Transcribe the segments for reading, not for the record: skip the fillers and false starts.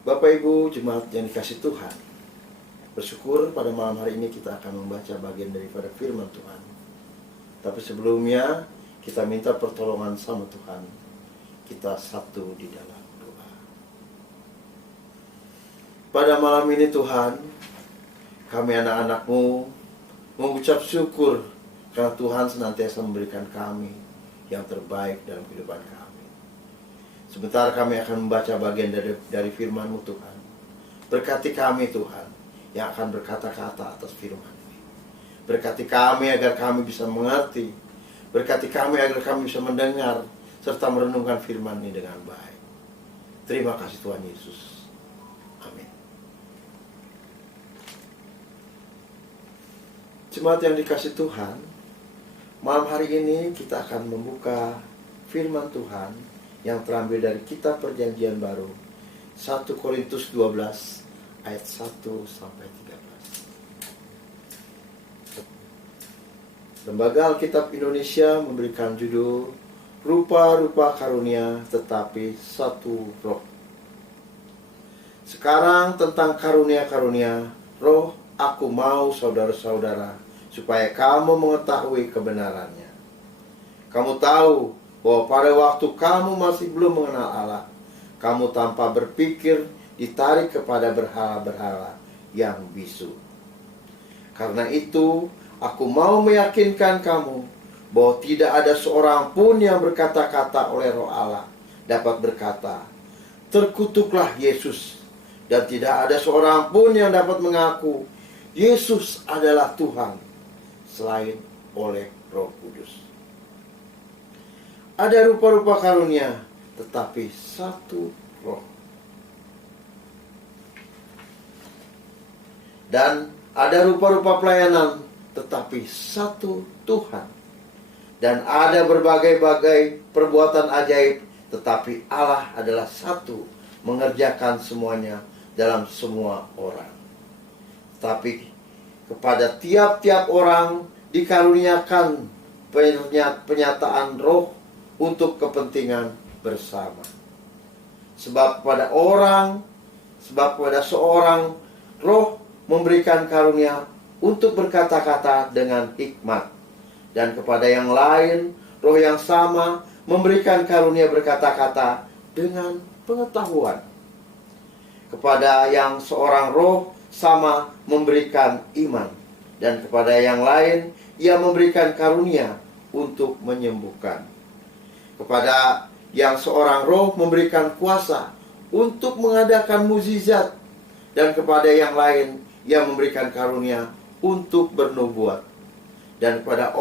Bapak Ibu jemaat yang dikasih Tuhan, bersyukur pada malam hari ini kita akan membaca bagian daripada firman Tuhan. Tapi sebelumnya kita minta pertolongan sama Tuhan. Kita satu di dalam doa. Pada malam ini Tuhan, kami anak-anak-Mu mengucap syukur karena Tuhan senantiasa memberikan kami yang terbaik dalam kehidupan kami. Sebentar kami akan membaca bagian dari firman-Mu Tuhan. Berkati kami Tuhan yang akan berkata-kata atas firman ini. Berkati kami agar kami bisa mengerti. Berkati kami agar kami bisa mendengar serta merenungkan firman ini dengan baik. Terima kasih Tuhan Yesus. Amin. Jemaat yang dikasih Tuhan, malam hari ini kita akan membuka firman Tuhan yang terambil dari kitab Perjanjian Baru 1 Korintus 12 ayat 1 sampai 13. Lembaga Alkitab Indonesia memberikan judul Rupa-rupa karunia tetapi satu roh. Sekarang tentang karunia-karunia roh, aku mau saudara-saudara supaya kamu mengetahui kebenarannya. Kamu tahu bahwa pada waktu kamu masih belum mengenal Allah, kamu tanpa berpikir ditarik kepada berhala-berhala yang bisu. Karena itu, aku mau meyakinkan kamu bahwa tidak ada seorang pun yang berkata-kata oleh Roh Allah dapat berkata, terkutuklah Yesus. Dan tidak ada seorang pun yang dapat mengaku, Yesus adalah Tuhan, selain oleh Roh Kudus. Ada rupa-rupa karunia, tetapi satu roh. Dan ada rupa-rupa pelayanan, tetapi satu Tuhan. Dan ada berbagai-bagai perbuatan ajaib, tetapi Allah adalah satu, mengerjakan semuanya dalam semua orang. Tetapi kepada tiap-tiap orang dikaruniakan penyataan roh untuk kepentingan bersama. Sebab kepada seorang roh memberikan karunia untuk berkata-kata dengan hikmat. Dan kepada yang lain, roh yang sama memberikan karunia berkata-kata dengan pengetahuan. Kepada yang seorang roh sama memberikan iman. Dan kepada yang lain, ia memberikan karunia untuk menyembuhkan. Kepada yang seorang roh memberikan kuasa untuk mengadakan mukjizat, dan kepada yang lain ia memberikan karunia untuk bernubuat, dan kepada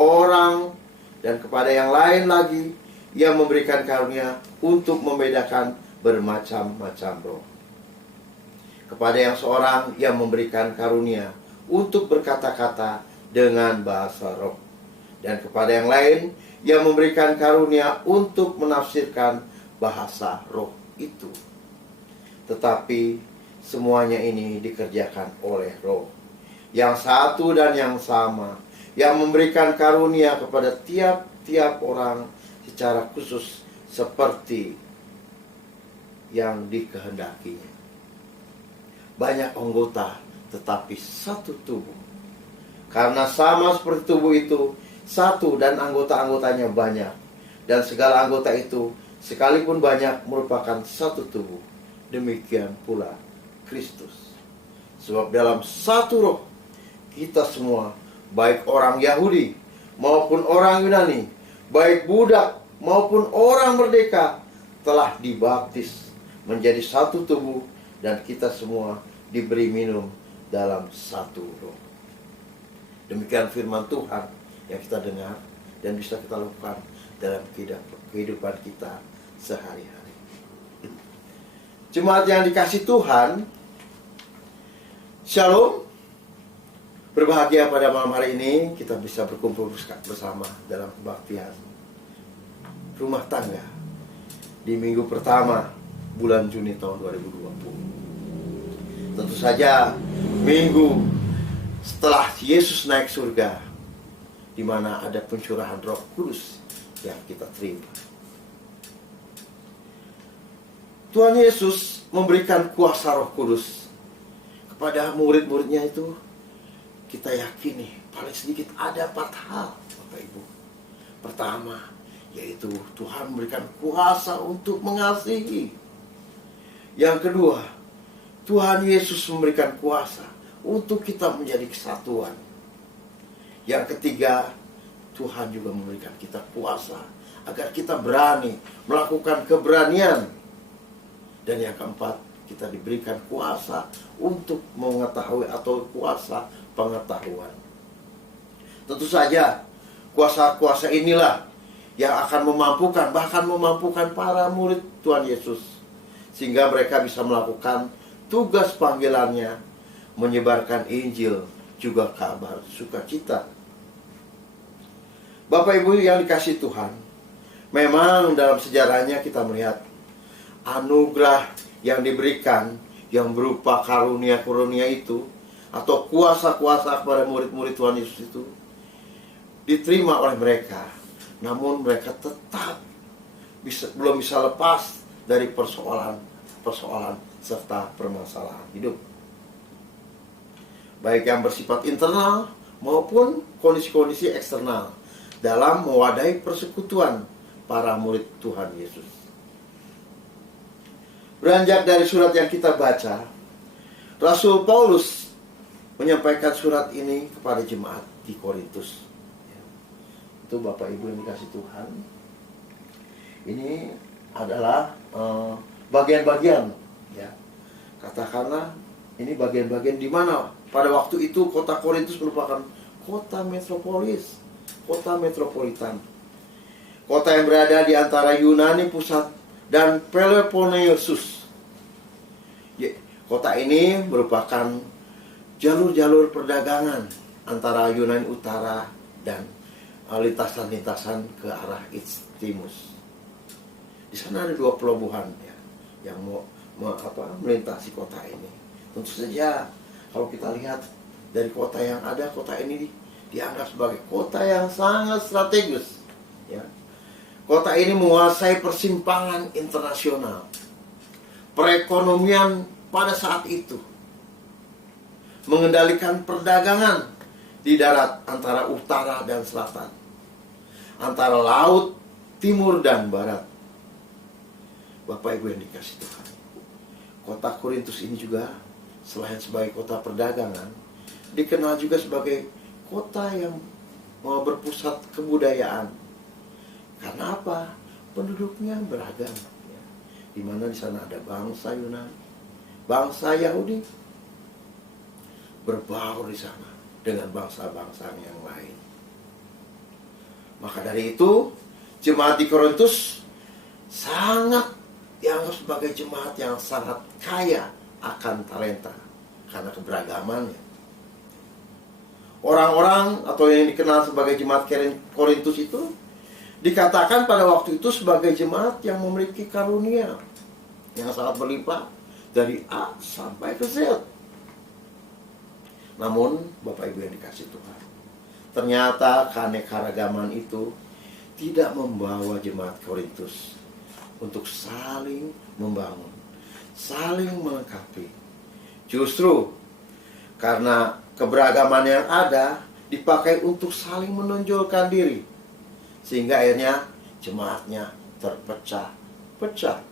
yang lain lagi ia memberikan karunia untuk membedakan bermacam-macam roh. Kepada yang seorang ia memberikan karunia untuk berkata-kata dengan bahasa roh, dan kepada yang lain yang memberikan karunia untuk menafsirkan bahasa roh itu. Tetapi semuanya ini dikerjakan oleh roh yang satu dan yang sama, yang memberikan karunia kepada tiap-tiap orang secara khusus seperti yang dikehendakinya. Banyak anggota tetapi satu tubuh. Karena sama seperti tubuh itu satu dan anggota-anggotanya banyak. Dan segala anggota itu sekalipun banyak merupakan satu tubuh. Demikian pula Kristus. Sebab dalam satu roh kita semua, baik orang Yahudi maupun orang Yunani, baik budak maupun orang merdeka, telah dibaptis menjadi satu tubuh, dan kita semua diberi minum dalam satu roh. Demikian firman Tuhan yang kita dengar dan bisa kita lakukan dalam kehidupan kita sehari-hari. Jemaat yang dikasih Tuhan, Shalom. Berbahagia pada malam hari ini kita bisa berkumpul bersama dalam kebaktian rumah tangga di minggu pertama bulan Juni tahun 2020. Tentu saja minggu setelah Yesus naik surga, di mana ada pencurahan Roh Kudus yang kita terima. Tuhan Yesus memberikan kuasa Roh Kudus kepada murid-muridnya itu, kita yakini paling sedikit ada 4 hal, Bapak Ibu. Pertama, yaitu Tuhan memberikan kuasa untuk mengasihi. Yang kedua, Tuhan Yesus memberikan kuasa untuk kita menjadi kesatuan. Yang ketiga, Tuhan juga memberikan kita kuasa agar kita berani melakukan keberanian. Dan yang keempat, kita diberikan kuasa untuk mengetahui atau kuasa pengetahuan. Tentu saja kuasa-kuasa inilah yang akan memampukan, bahkan memampukan para murid Tuhan Yesus, sehingga mereka bisa melakukan tugas panggilannya, menyebarkan Injil, juga kabar sukacita. Bapak Ibu yang dikasihi Tuhan, memang dalam sejarahnya kita melihat anugerah yang diberikan, yang berupa karunia-karunia itu, atau kuasa-kuasa kepada murid-murid Tuhan Yesus itu, diterima oleh mereka. Namun mereka tetap belum bisa lepas dari persoalan serta permasalahan hidup, baik yang bersifat internal maupun kondisi-kondisi eksternal dalam mewadahi persekutuan para murid Tuhan Yesus. Beranjak dari surat yang kita baca, Rasul Paulus menyampaikan surat ini kepada jemaat di Korintus. Itu Bapak Ibu yang dikasihi Tuhan, ini adalah bagian-bagian, ya. Katakanlah ini bagian-bagian di mana pada waktu itu kota Korintus merupakan kota metropolis, kota metropolitan, kota yang berada di antara Yunani pusat dan Peloponnesus. Kota ini merupakan jalur-jalur perdagangan antara Yunani Utara dan lintasan-lintasan ke arah Isthmus. Di sana ada 2 pelabuhan, ya, yang melintasi kota ini. Tentu saja kalau kita lihat dari kota yang ada, kota ini dianggap sebagai kota yang sangat strategis, ya. Kota ini menguasai persimpangan internasional perekonomian pada saat itu, mengendalikan perdagangan di darat antara utara dan selatan, antara laut timur dan barat. Bapak Ibu yang dikasihi Tuhan, kota Korintus ini juga selain sebagai kota perdagangan, dikenal juga sebagai kota yang berpusat kebudayaan. Karena apa? Penduduknya beragam, ya. Di mana di sana ada bangsa Yunani, bangsa Yahudi, berbaur di sana dengan bangsa-bangsa yang lain. Maka dari itu, jemaat di Korintus sangat dianggap sebagai jemaat yang sangat kaya akan talenta karena keberagamannya. Orang-orang atau yang dikenal sebagai jemaat Korintus itu dikatakan pada waktu itu sebagai jemaat yang memiliki karunia yang sangat berlimpah dari A sampai ke Z. Namun Bapak Ibu yang dikasihi Tuhan, ternyata keanekaragaman itu tidak membawa jemaat Korintus untuk saling membangun, saling melengkapi. Justru karena keberagaman yang ada dipakai untuk saling menonjolkan diri, sehingga akhirnya jemaatnya terpecah-pecah.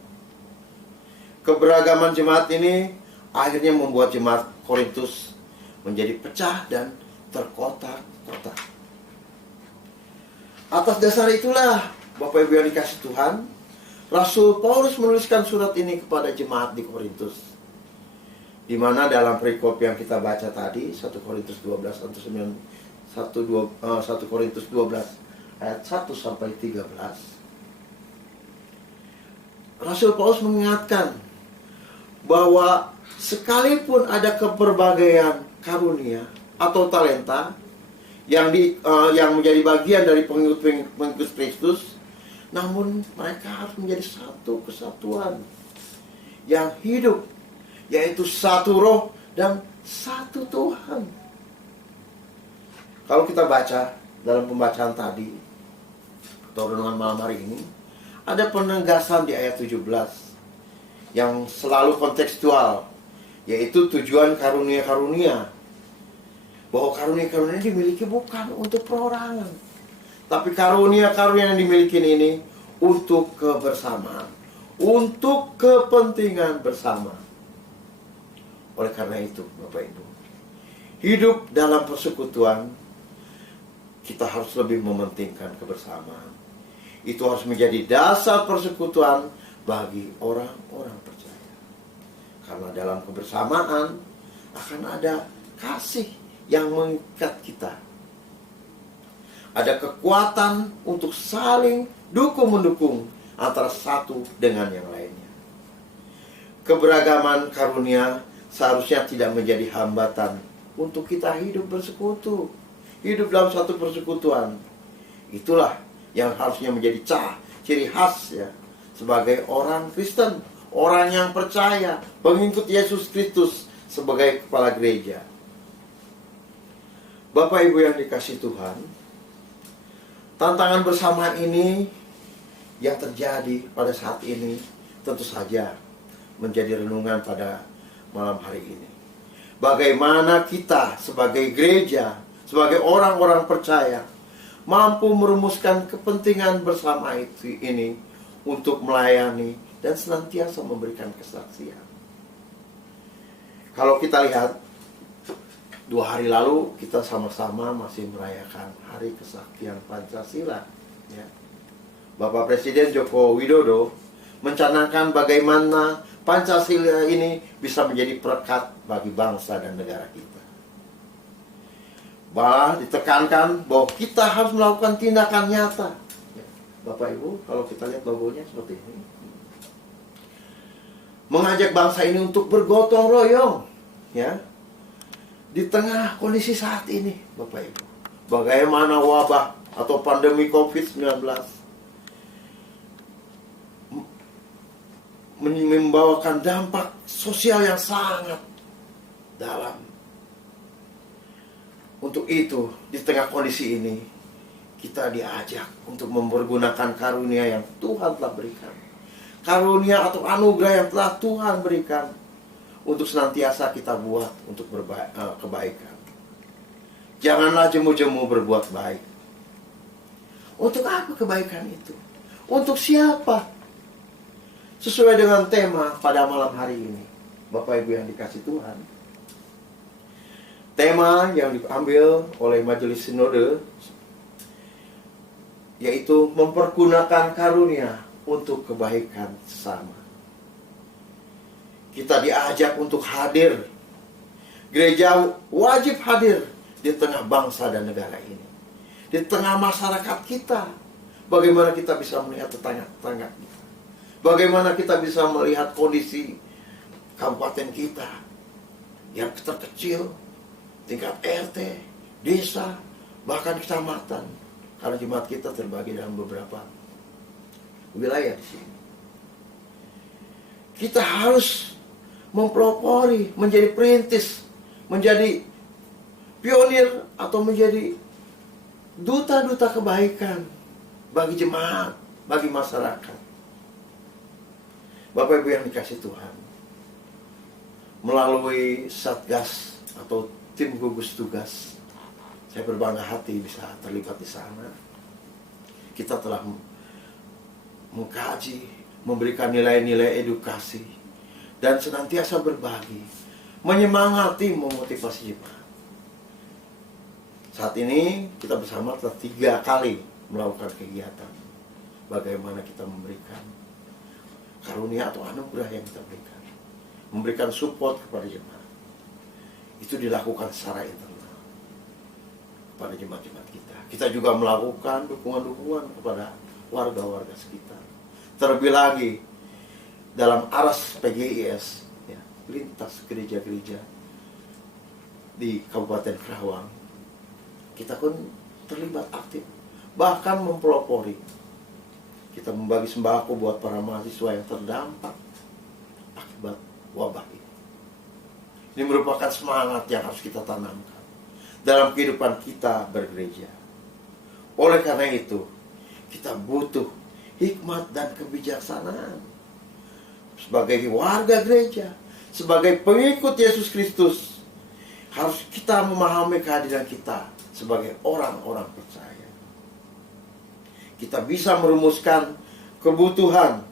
Keberagaman jemaat ini akhirnya membuat jemaat Korintus menjadi pecah dan terkotak-kotak. Atas dasar itulah, Bapak Ibu yang dikasihi Tuhan, Rasul Paulus menuliskan surat ini kepada jemaat di Korintus, di mana dalam perikop yang kita baca tadi, 1 Korintus 12 ayat 1 sampai 13, Rasul Paulus mengingatkan bahwa sekalipun ada keberbagian karunia atau talenta yang menjadi bagian dari pengikut Kristus, namun mereka harus menjadi satu kesatuan yang hidup, yaitu satu roh dan satu Tuhan. Kalau kita baca dalam pembacaan tadi atau renungan malam hari ini, ada penegasan di ayat 17 yang selalu kontekstual, yaitu tujuan karunia-karunia. Bahwa karunia-karunia dimiliki bukan untuk perorangan, tapi karunia-karunia yang dimiliki ini untuk kebersamaan, untuk kepentingan bersama. Oleh karena itu, Bapak Ibu, hidup dalam persekutuan, kita harus lebih mementingkan kebersamaan. Itu harus menjadi dasar persekutuan bagi orang-orang percaya. Karena dalam kebersamaan akan ada kasih yang mengikat kita. Ada kekuatan untuk saling dukung-mendukung antara satu dengan yang lainnya. Keberagaman karunia seharusnya tidak menjadi hambatan untuk kita hidup bersekutu, hidup dalam satu persekutuan. Itulah yang harusnya menjadi ciri khas ya, sebagai orang Kristen, orang yang percaya, pengikut Yesus Kristus sebagai kepala gereja. Bapak Ibu yang dikasihi Tuhan, tantangan bersamaan ini yang terjadi pada saat ini tentu saja menjadi renungan pada malam hari ini. Bagaimana kita sebagai gereja, sebagai orang-orang percaya, mampu merumuskan kepentingan bersama ini untuk melayani dan senantiasa memberikan kesaksian. Kalau kita lihat, 2 hari lalu kita sama-sama masih merayakan Hari Kesaktian Pancasila. Ya. Bapak Presiden Joko Widodo mencanangkan bagaimana Pancasila ini bisa menjadi perekat bagi bangsa dan negara kita. Bahwa ditekankan bahwa kita harus melakukan tindakan nyata. Ya. Bapak Ibu, kalau kita lihat logonya seperti ini. Mengajak bangsa ini untuk bergotong royong. Ya. Di tengah kondisi saat ini, Bapak Ibu, bagaimana wabah atau pandemi COVID-19 membawakan dampak sosial yang sangat dalam. Untuk itu, di tengah kondisi ini, kita diajak untuk mempergunakan karunia yang Tuhan telah berikan. Karunia atau anugerah yang telah Tuhan berikan untuk senantiasa kita buat untuk kebaikan. Janganlah jemu-jemu berbuat baik. Untuk apa kebaikan itu? Untuk siapa? Sesuai dengan tema pada malam hari ini, Bapak Ibu yang dikasihi Tuhan. Tema yang diambil oleh Majelis Sinode yaitu mempergunakan karunia untuk kebaikan sesama. Kita diajak untuk hadir. Gereja wajib hadir di tengah bangsa dan negara ini. Di tengah masyarakat kita. Bagaimana kita bisa melihat tetangga-tetangga kita. Bagaimana kita bisa melihat kondisi kabupaten kita yang terkecil, tingkat RT, desa, bahkan kecamatan. Karena jemaat kita terbagi dalam beberapa wilayah di sini. Kita harus mempelopori, menjadi perintis, menjadi pionir atau menjadi duta-duta kebaikan bagi jemaat, bagi masyarakat. Bapak Ibu yang dikasihi Tuhan, melalui Satgas atau tim gugus tugas, saya berbangga hati bisa terlibat di sana. Kita telah mengkaji, memberikan nilai-nilai edukasi, dan senantiasa berbagi, menyemangati, memotivasi jemaat. Saat ini kita bersama telah 3 kali melakukan kegiatan. Bagaimana kita memberikan karunia atau anugerah yang kita berikan, memberikan support kepada jemaat. Itu dilakukan secara internal kepada jemaat-jemaat kita. Kita juga melakukan dukungan-dukungan kepada warga-warga sekitar. Terlebih lagi dalam aras PGIS, ya, lintas gereja-gereja di Kabupaten Karawang, kita pun terlibat aktif, bahkan mempelopori. Kita membagi sembako buat para mahasiswa yang terdampak akibat wabah ini. Ini merupakan semangat yang harus kita tanamkan dalam kehidupan kita bergereja. Oleh karena itu, kita butuh hikmat dan kebijaksanaan sebagai warga gereja, sebagai pengikut Yesus Kristus, harus kita memahami kehadiran kita sebagai orang-orang percaya. Kita bisa merumuskan kebutuhan.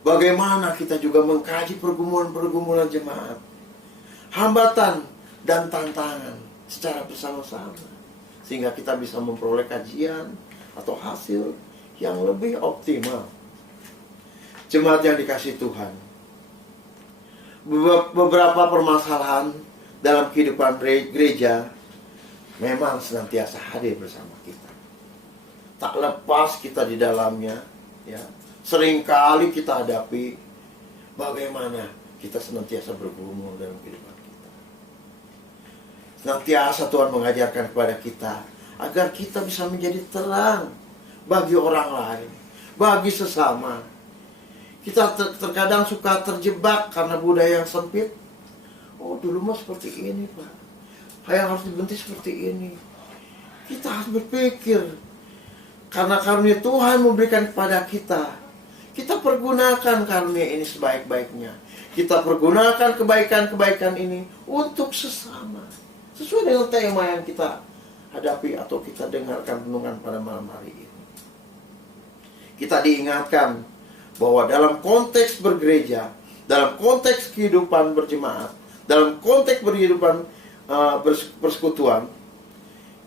Bagaimana kita juga mengkaji pergumulan-pergumulan jemaat, hambatan dan tantangan secara bersama-sama, sehingga kita bisa memperoleh kajian atau hasil yang lebih optimal. Jemaat yang dikasihi Tuhan, beberapa permasalahan dalam kehidupan gereja memang senantiasa hadir bersama kita. Tak lepas kita di dalamnya, ya. Seringkali kita hadapi bagaimana kita senantiasa bergumul dalam kehidupan kita. Senantiasa Tuhan mengajarkan kepada kita agar kita bisa menjadi terang bagi orang lain, bagi sesama. Kita terkadang suka terjebak karena budaya yang sempit. Oh, dulu mah seperti ini, Pak. Yang harus dibenci seperti ini. Kita harus berpikir, karena karunia Tuhan memberikan kepada kita, kita pergunakan karunia ini sebaik-baiknya. Kita pergunakan kebaikan-kebaikan ini untuk sesama, sesuai dengan tema yang kita hadapi atau kita dengarkan renungan pada malam hari ini. Kita diingatkan bahwa dalam konteks bergereja, dalam konteks kehidupan berjemaat, dalam konteks berkehidupan persekutuan,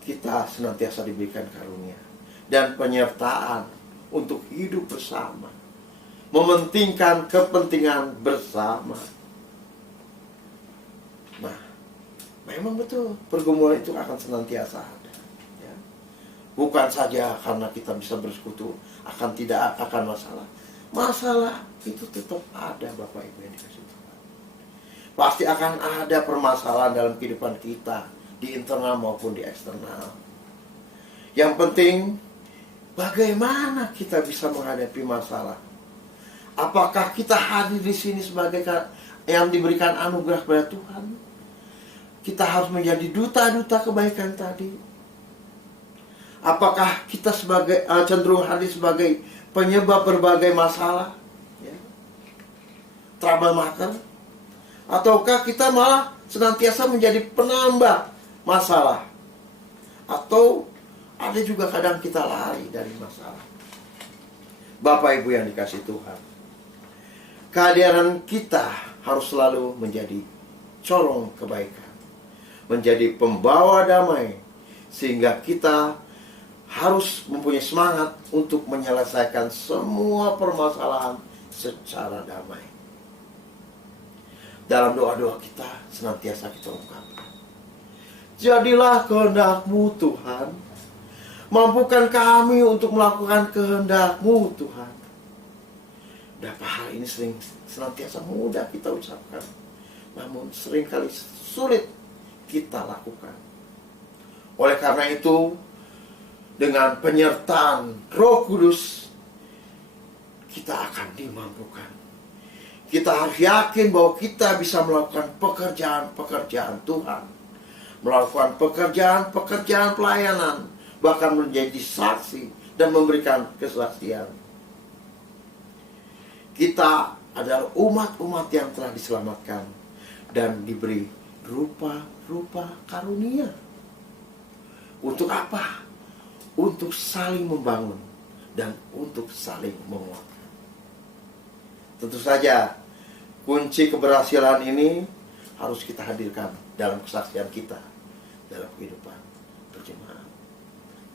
kita senantiasa diberikan karunia dan penyertaan untuk hidup bersama, mementingkan kepentingan bersama. Nah, memang betul pergumulan itu akan senantiasa ada, ya. Bukan saja karena kita bisa bersekutu tidak akan masalah. Masalah itu tetap ada, Bapak Ibu yang dikasihi Tuhan. Pasti akan ada permasalahan dalam kehidupan kita, di internal maupun di eksternal. Yang penting, bagaimana kita bisa menghadapi masalah. Apakah kita hadir di sini sebagai yang diberikan anugerah kepada Tuhan? Kita harus menjadi duta-duta kebaikan tadi. Apakah kita cenderung hadir sebagai penyebab berbagai masalah, ya, troublemaker, ataukah kita malah senantiasa menjadi penambah masalah, atau ada juga kadang kita lari dari masalah. Bapak Ibu yang dikasihi Tuhan, kehadiran kita harus selalu menjadi corong kebaikan, menjadi pembawa damai, sehingga kita harus mempunyai semangat untuk menyelesaikan semua permasalahan secara damai. Dalam doa-doa kita senantiasa kita ungkapkan, jadilah kehendak-Mu Tuhan, mampukan kami untuk melakukan kehendak-Mu Tuhan. Beberapa hal ini senantiasa mudah kita ucapkan, namun seringkali sulit kita lakukan. Oleh karena itu, dengan penyertaan Roh Kudus, kita akan dimampukan. Kita harus yakin bahwa kita bisa melakukan pekerjaan-pekerjaan Tuhan, melakukan pekerjaan-pekerjaan pelayanan, bahkan menjadi saksi dan memberikan kesaksian. Kita adalah umat-umat yang telah diselamatkan dan diberi rupa-rupa karunia. Untuk apa? Untuk saling membangun dan untuk saling menguatkan. Tentu saja kunci keberhasilan ini harus kita hadirkan dalam kesaksian kita, dalam kehidupan berjemaat,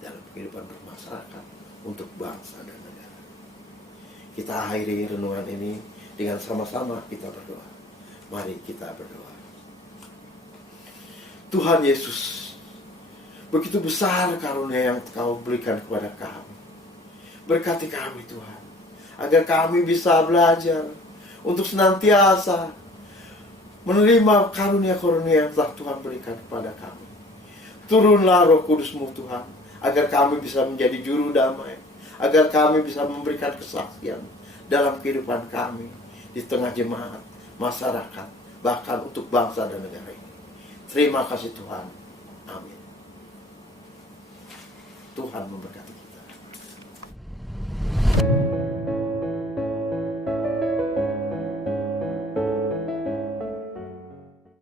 dalam kehidupan bermasyarakat, untuk bangsa dan negara. Kita akhiri renungan ini dengan sama-sama kita berdoa. Mari kita berdoa. Tuhan Yesus, begitu besar karunia yang Kau berikan kepada kami. Berkati kami Tuhan, agar kami bisa belajar untuk senantiasa menerima karunia-karunia yang telah Tuhan berikan kepada kami. Turunlah Roh Kudus-Mu Tuhan, agar kami bisa menjadi juru damai, agar kami bisa memberikan kesaksian dalam kehidupan kami, di tengah jemaat, masyarakat, bahkan untuk bangsa dan negara ini. Terima kasih Tuhan. Amin. Tuhan memberkati kita.